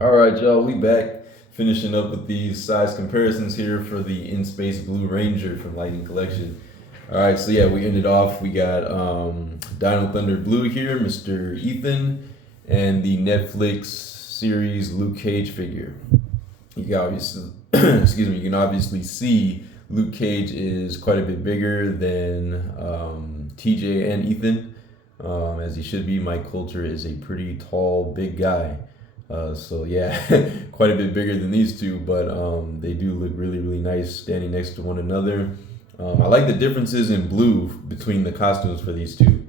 All right, y'all, we back finishing up with these size comparisons here for the In Space Blue Ranger from Lightning Collection. All right, so yeah, we ended off. We got Dino Thunder Blue here, Mr. Ethan, and the Netflix series Luke Cage figure. You can obviously, excuse me, you can obviously see Luke Cage is quite a bit bigger than TJ and Ethan, as he should be. Mike Coulter is a pretty tall, big guy. So yeah, quite a bit bigger than these two, but they do look really, really nice standing next to one another. I like the differences in blue between the costumes for these two.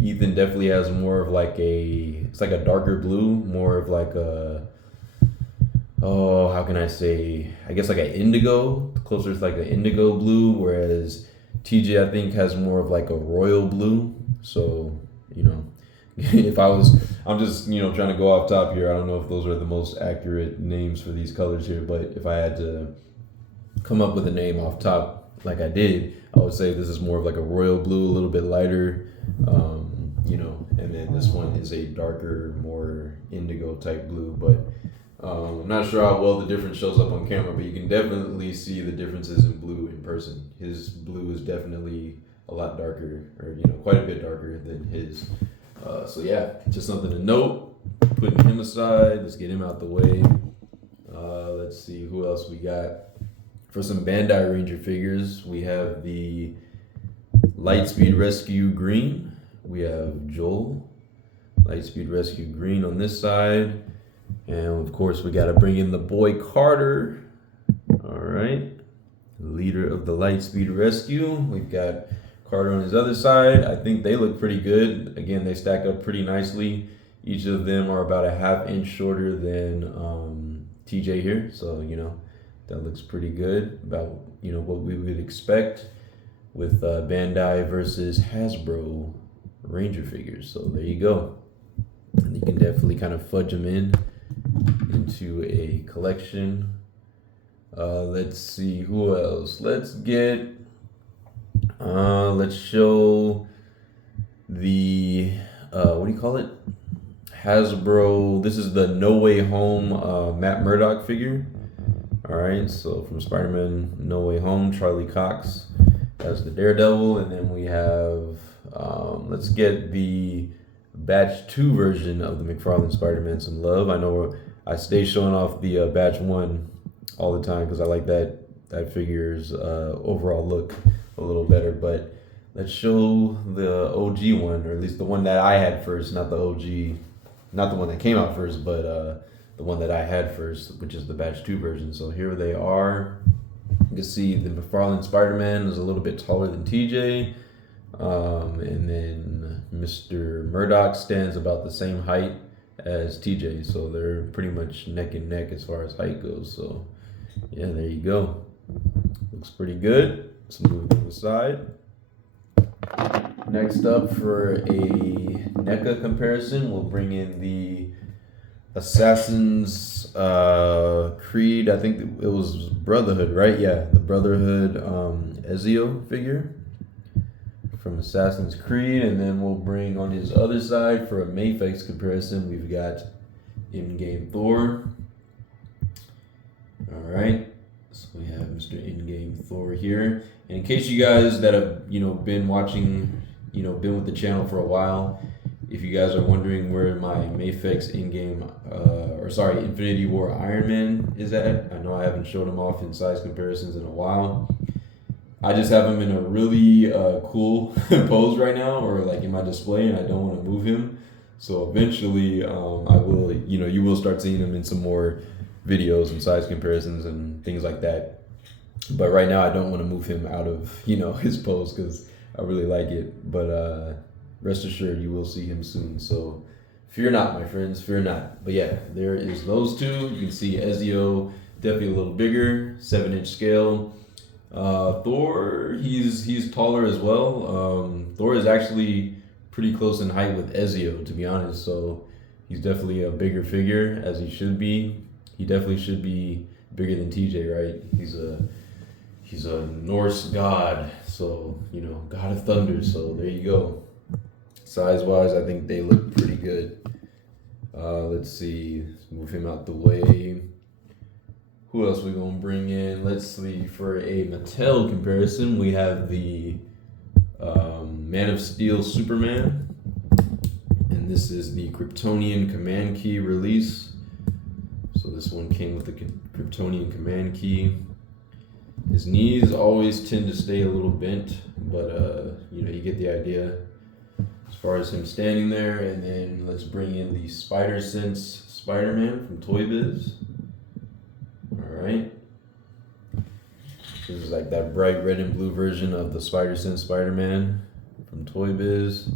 Ethan definitely has more of like it's like a darker blue, more of like how can I say? I guess like an indigo, closer to like an indigo blue, whereas TJ I think has more of like a royal blue. So you know, if I'm just trying to go off top here. I don't know if those are the most accurate names for these colors here, but if I had to come up with a name off top, like I did, I would say this is more of like a royal blue, a little bit lighter, and then this one is a darker, more indigo type blue. But I'm not sure how well the difference shows up on camera, but you can definitely see the differences in blue in person. His blue is definitely a lot darker, or quite a bit darker than his. So yeah, just something to note. Putting him aside, let's get him out the way. Let's see who else we got. For some Bandai Ranger figures, we have the Lightspeed Rescue Green. We have Joel, Lightspeed Rescue Green on this side. And of course, we got to bring in the boy Carter. All right. Leader of the Lightspeed Rescue. We've got Carter on his other side. I think they look pretty good. Again, they stack up pretty nicely. Each of them are about a half inch shorter than TJ here. So, that looks pretty good. About, what we would expect with Bandai versus Hasbro Ranger figures. So there you go. And you can definitely kind of fudge them into a collection. Let's see who else. Let's show the what do you call it? Hasbro. This is the No Way Home Matt Murdock figure. All right, so from Spider-Man No Way Home, Charlie Cox as the Daredevil, and then we have let's get the Batch 2 version of the McFarlane Spider-Man some love. I know I stay showing off the Batch 1 all the time because I like that figure's overall look a little better. But let's show the OG one, or at least the one that I had first, not the OG, not the one that came out first, but the one that I had first, which is the Batch 2 version. So here they are. You can see the McFarlane Spider-Man is a little bit taller than TJ. And then Mr. Murdock stands about the same height as TJ. So they're pretty much neck and neck as far as height goes. So yeah, there you go. Looks pretty good. Let's move to the side. Next up for a NECA comparison, we'll bring in the Assassin's Creed. I think it was Brotherhood, right? Yeah, the Brotherhood Ezio figure from Assassin's Creed. And then we'll bring on his other side for a Mayfix comparison. We've got in-game Thor. All right. So we have Mr. In-Game Thor here. And in case you guys that have, been watching, been with the channel for a while, if you guys are wondering where my Mayfix in-game, Infinity War Iron Man is at, I know I haven't showed him off in size comparisons in a while. I just have him in a really cool pose right now, or like in my display, and I don't want to move him. So eventually, I will, you will start seeing him in some more videos and size comparisons and things like that. But right now, I don't want to move him out of, his pose because I really like it. But rest assured, you will see him soon. So fear not, my friends, fear not. But yeah, there is those two. You can see Ezio, definitely a little bigger, 7-inch scale. Thor, he's taller as well. Thor is actually pretty close in height with Ezio, to be honest. So he's definitely a bigger figure, as he should be. He definitely should be bigger than TJ, right? He's a Norse god, so god of thunder. So there you go. Size wise, I think they look pretty good. Let's see. Let's move him out the way. Who else we gonna bring in? Let's see. For a Mattel comparison, we have the Man of Steel Superman, and this is the Kryptonian Command Key release. So this one came with the Kryptonian Command Key. His knees always tend to stay a little bent, but you get the idea as far as him standing there. And then let's bring in the Spider Sense Spider-Man from Toy Biz. All right. This is like that bright red and blue version of the Spider Sense Spider-Man from Toy Biz.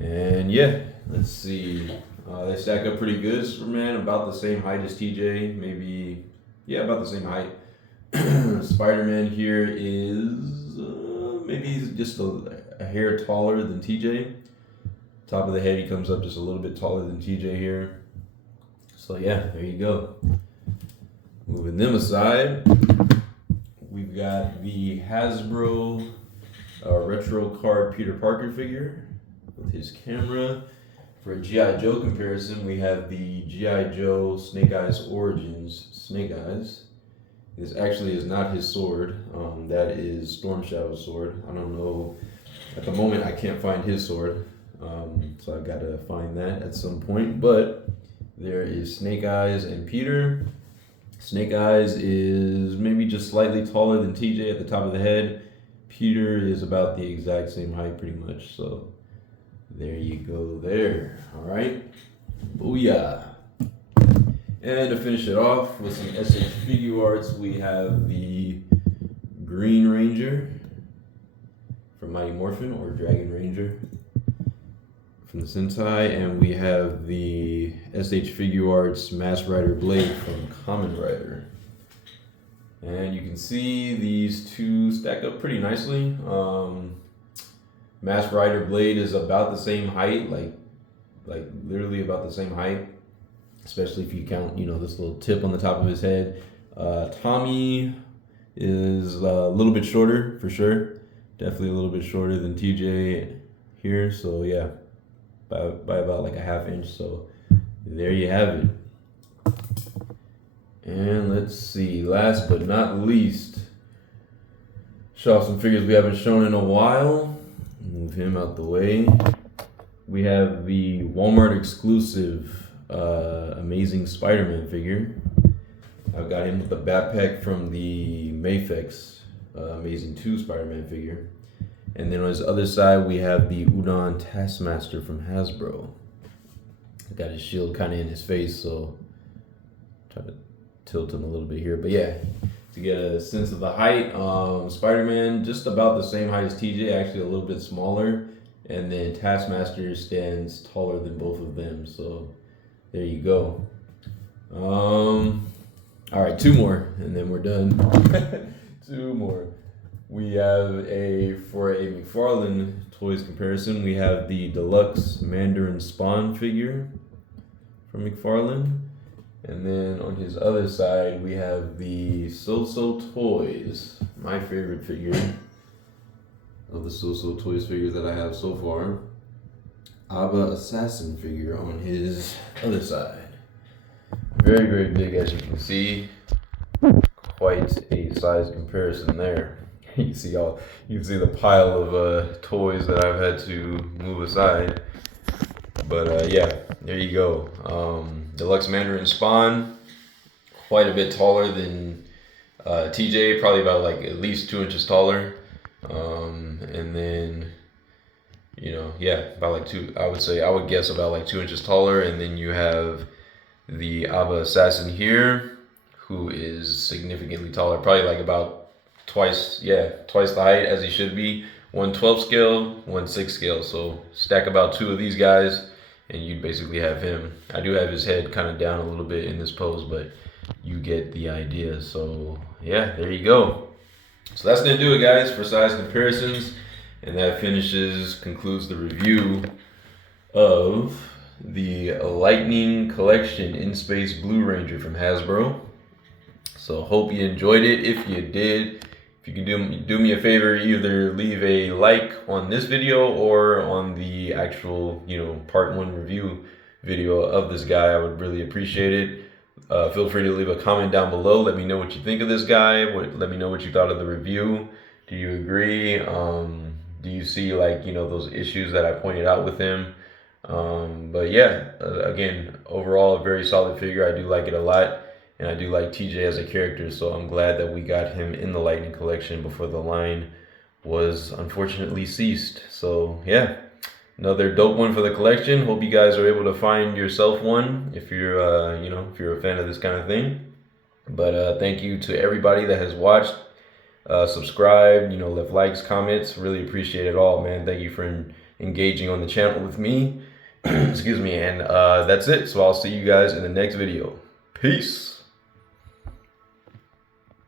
And yeah, let's see. They stack up pretty good. Superman about the same height as TJ, maybe, yeah, about the same height. Spider-Man here is maybe just a hair taller than TJ. Top of the head, he comes up just a little bit taller than TJ here. So yeah, there you go. Moving them aside, we've got the Hasbro retro card Peter Parker figure with his camera. For a G.I. Joe comparison, we have the G.I. Joe Snake Eyes Origins Snake Eyes. This actually is not his sword. That is Storm Shadow's sword. I don't know. At the moment, I can't find his sword. So I've got to find that at some point. But there is Snake Eyes and Peter. Snake Eyes is maybe just slightly taller than TJ at the top of the head. Peter is about the exact same height pretty much. So there you go there. All right. Booyah. And to finish it off with some SH Figuarts, we have the Green Ranger from Mighty Morphin, or Dragon Ranger from the Sentai, and we have the SH Figuarts Masked Rider Blade from Kamen Rider. And you can see these two stack up pretty nicely. Masked Rider Blade is about the same height, like literally about the same height, especially if you count, this little tip on the top of his head. Tommy is a little bit shorter for sure. Definitely a little bit shorter than TJ here. So yeah, by about like a ½ inch. So there you have it. And let's see, last but not least, show off some figures we haven't shown in a while. Move him out the way. We have the Walmart exclusive Amazing Spider-Man figure. I've got him with the backpack from the Mafex Amazing 2 Spider-Man figure. And then on his other side, we have the Udon Taskmaster from Hasbro. I've got his shield kind of in his face, so try to tilt him a little bit here. But yeah, to get a sense of the height, Spider-Man just about the same height as TJ, actually a little bit smaller. And then Taskmaster stands taller than both of them. So there you go. All right, two more, and then we're done. Two more. We have for a McFarlane Toys comparison, we have the deluxe Mandarin Spawn figure from McFarlane. And then on his other side, we have the So-So Toys, my favorite figure of the So-So Toys figures that I have so far. Abba Assassin figure on his other side. Very, very big, as you can see. Quite a size comparison there. You can see the pile of toys that I've had to move aside. But yeah, there you go. Deluxe Mandarin Spawn, quite a bit taller than TJ, probably about like at least 2 inches taller. And then, about like I would guess about like 2 inches taller. And then you have the Abba Assassin here, who is significantly taller, probably like about twice the height as he should be. 1/12 scale, 1/6 scale. So stack about two of these guys, and you'd basically have him. I do have his head kind of down a little bit in this pose, but you get the idea. So yeah, there you go. So that's gonna do it, guys, for size comparisons, and that concludes the review of the Lightning Collection In Space Blue Ranger from Hasbro. So hope you enjoyed it. If you did, if you can do me a favor, either leave a like on this video or on the actual, part 1 review video of this guy. I would really appreciate it. Feel free to leave a comment down below. Let me know what you think of this guy. Let me know what you thought of the review. Do you agree? Do you see, like, you know, those issues that I pointed out with him? But yeah, again, overall, a very solid figure. I do like it a lot, and I do like TJ as a character, so I'm glad that we got him in the Lightning collection before the line was unfortunately ceased. So yeah, another dope one for the collection. Hope you guys are able to find yourself one if you're, you know, if you're a fan of this kind of thing. But thank you to everybody that has watched, subscribed, you know, left likes, comments. Really appreciate it all, man. Thank you for engaging on the channel with me. Excuse me. And that's it. So I'll see you guys in the next video. Peace.